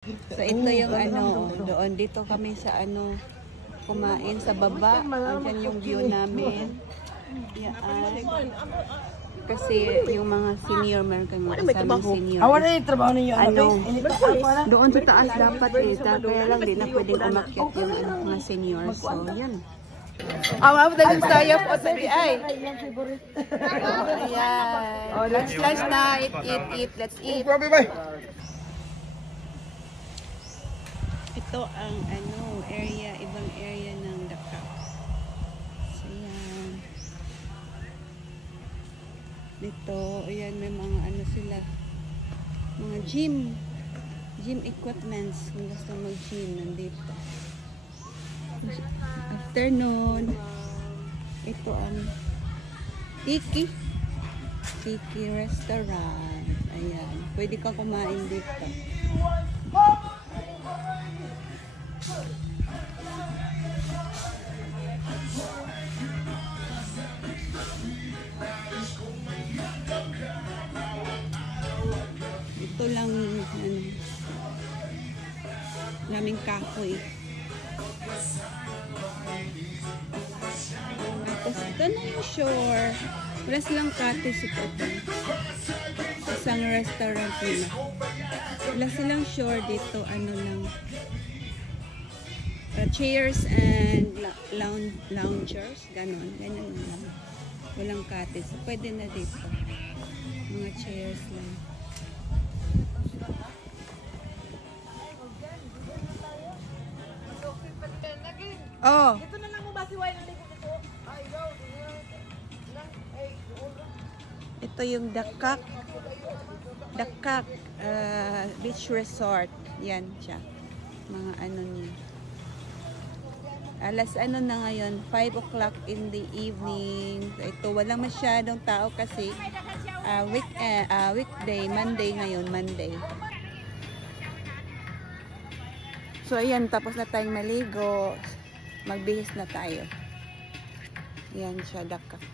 So ito yung ano, doon dito kami sa ano kumain sa baba. Diyan yung view namin. Yan. Kasi yung mga senior, meron kang mga kasamang senior. trabaho ninyo. Ano, doon sa taas dapat eh. Kaya lang di na pwedeng umakyat yung ano, mga seniors. So yan. Dahil tayo po sa ay. Ayan. Oh, lunch na. Eat. Let's eat. Ito ang ano, area, ibang area ng Dakar. So yan. Dito, ayan, may mga ano sila. Mga gym equipments. Kung gusto mag-gym, nandito. Afternoon. Ito ang Tiki restaurant. Ayan. Pwede kang kumain dito. Ito lang ano, naming kahoy. Tapos ito na yung shore. Wala silang cottage ito. Isang restaurant nila. Wala silang shore dito. Ano lang. Chairs and loungers. Ganon lang. Walang cottage. Pwede na dito. Mga chairs lang. Oh. Ito na lang mo ba si Wine dito? Ito yung Dakak Beach Resort. Yan siya. Mga ano niya. Alas ano na ngayon, 5 o'clock in the evening. Ito, walang masyadong tao kasi weekday, Monday ngayon, Monday. So ayan, tapos na tayong maligo. Magbihis na tayo. Yan siya, Dakak.